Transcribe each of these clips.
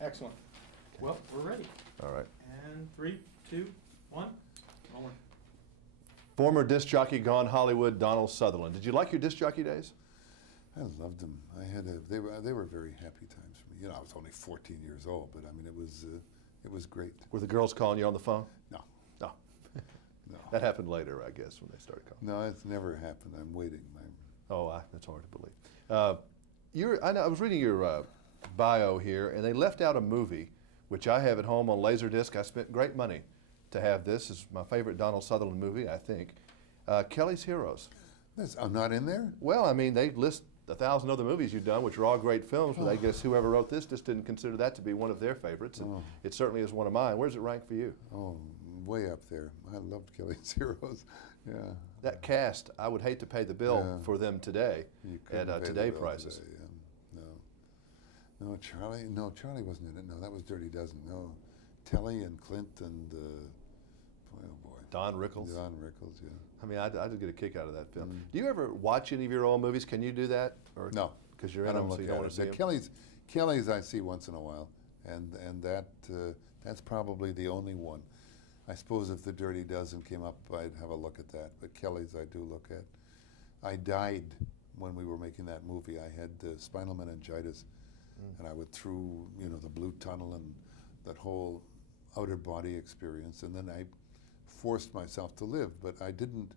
Excellent. Well, we're ready. All right. And 3, 2, 1. Onward. Former disc jockey gone Hollywood, Donald Sutherland. Did you like your disc jockey days? I loved them. They were very happy times for me. You know, I was only 14 years old, but I mean, it was great. Were the girls calling you on the phone? No, No. no, That happened later, I guess, when they started calling. no. It's never happened. I'm waiting. That's hard to believe. I was reading your bio here, and they left out a movie, which I have at home on Laserdisc. I spent great money to have this. It's my favorite Donald Sutherland movie, I think. Kelly's Heroes. I'm not in there. Well, I mean, they list 1,000 other movies you've done, which are all great films, but I guess whoever wrote this just didn't consider that to be one of their favorites, and it certainly is one of mine. Where does it rank for you? Oh, way up there. I loved Kelly's Heroes. Yeah. That cast, I would hate to pay the bill for them today You at couldn't pay the today bill prices. today, yeah. No, Charlie. No, Charlie wasn't in it. No, that was Dirty Dozen. No, Telly and Clint and boy, oh boy. Don Rickles. Don Rickles, yeah. I mean, I did get a kick out of that film. Do you ever watch any of your old movies? Can you do that? Or No, because you're I in don't them, so look you don't at want it. to see The them? Kelly's I see once in a while, and that's probably the only one. I suppose if the Dirty Dozen came up, I'd have a look at that. But Kelly's I do look at. I died when we were making that movie. I had spinal meningitis, and I went through the Blue Tunnel and that whole outer body experience, and then I forced myself to live, but I didn't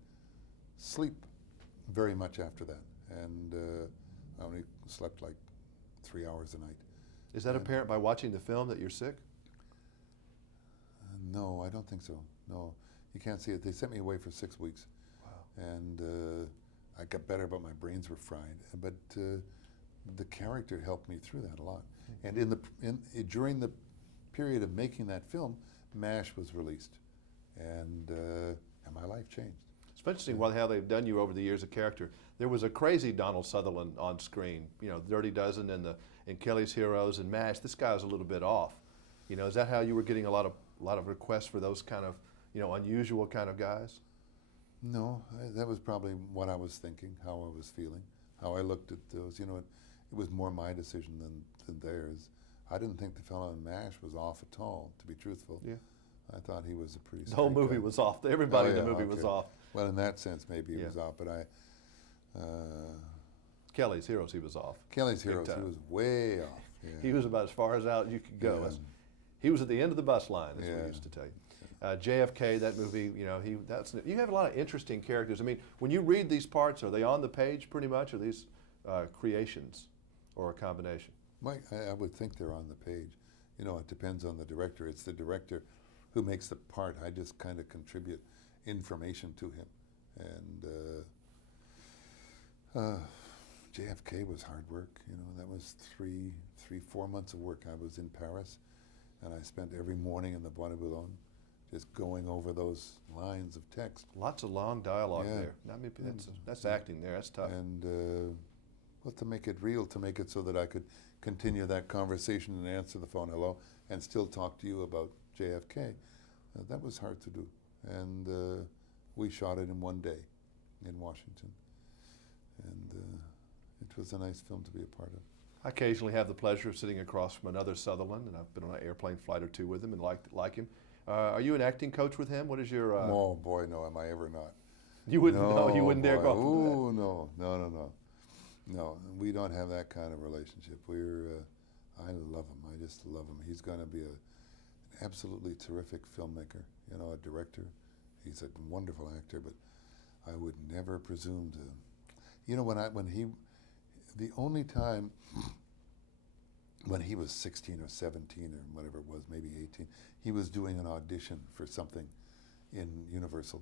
sleep very much after that, and I only slept like 3 hours a night. Is that apparent by watching the film that you're sick? No, I don't think so. No, you can't see it. They sent me away for 6 weeks. Wow. And I got better, but my brains were fried. But the character helped me through that a lot. And during the period of making that film, MASH was released, and my life changed. It's interesting how they've done you over the years, a character. There was a crazy Donald Sutherland on screen, Dirty Dozen and Kelly's Heroes and MASH. This guy was a little bit off. Is that how you were getting a lot of requests for those kind of, unusual kind of guys? No, that was probably what I was thinking, how I was feeling, how I looked at those. It was more my decision than theirs. I didn't think the fellow in MASH was off at all, to be truthful. Yeah. I thought he was a pretty The whole straight movie guy. was off. Everybody in the yeah, movie okay. was off. Well, in that sense, maybe he Yeah. was off, but Kelly's Heroes, he was off. Kelly's Big Heroes, he time. was way off. Yeah. He was about as far as out you could go. Yeah. He was at the end of the bus line, as Yeah. we used to tell you. JFK, that movie, you have a lot of interesting characters. I mean, when you read these parts, are they on the page pretty much, or these creations, or a combination? Mike, I would think they're on the page. It depends on the director. It's the director who makes the part. I just kind of contribute information to him. And JFK was hard work. That was 4 months of work. I was in Paris, and I spent every morning in the Bois de Boulogne just going over those lines of text. Lots of long dialogue Yeah. there. I mean, that's acting there. That's tough. And to make it real, to make it so that I could continue that conversation and answer the phone, hello, and still talk to you about JFK. That was hard to do. And we shot it in one day in Washington. And it was a nice film to be a part of. I occasionally have the pleasure of sitting across from another Sutherland, and I've been on an airplane flight or two with him and like him. Are you an acting coach with him? What is your... Oh, boy, no, am I ever not. You wouldn't know. You wouldn't dare go up and do that. Oh, no. No, we don't have that kind of relationship. I love him. I just love him. He's going to be an absolutely terrific filmmaker, a director. He's a wonderful actor, but I would never presume to... the only time when he was 16 or 17 or whatever it was, maybe 18, he was doing an audition for something in Universal,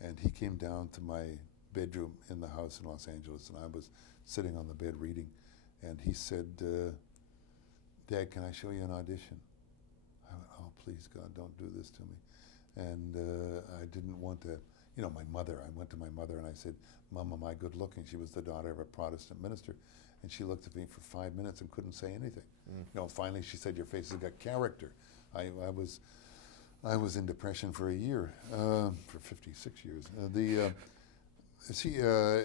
and he came down to my bedroom in the house in Los Angeles, and I was sitting on the bed reading, and he said, Dad, can I show you an audition? I went, oh, please, God, don't do this to me. And I didn't want to, my mother, I went to my mother and I said, Mom, am I good looking? She was the daughter of a Protestant minister. And she looked at me for 5 minutes and couldn't say anything. Finally she said, your face has got character. I was in depression for a year, for 56 years.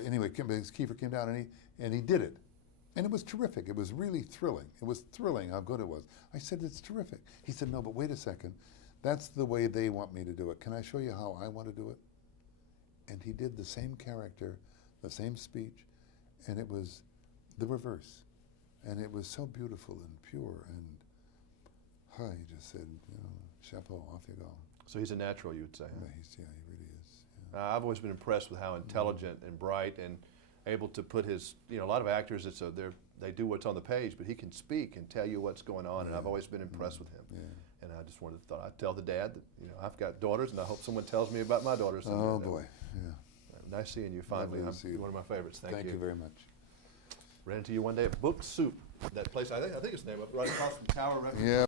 Anyway, Kiefer came down and he did it. And it was terrific. It was really thrilling. It was thrilling how good it was. I said, it's terrific. He said, no, but wait a second. That's the way they want me to do it. Can I show you how I want to do it? And he did the same character, the same speech, and it was the reverse. And it was so beautiful and pure, and he just said, you know, chapeau, off you go. So he's a natural, you would say. Yeah, Huh? he really is. Yeah. I've always been impressed with how intelligent and bright and able to put his, you know, a lot of actors, they do what's on the page, but he can speak and tell you what's going on, and I've always been impressed with him. Yeah. And I just thought I'd tell the dad that, you know, I've got daughters, and I hope someone tells me about my daughters someday. Oh boy, yeah. Nice seeing you finally. Lovely to see you. You're one of my favorites. Thank you very much. Ran into you one day at Book Soup, that place, I think it's named up right across from the tower. Right Yeah,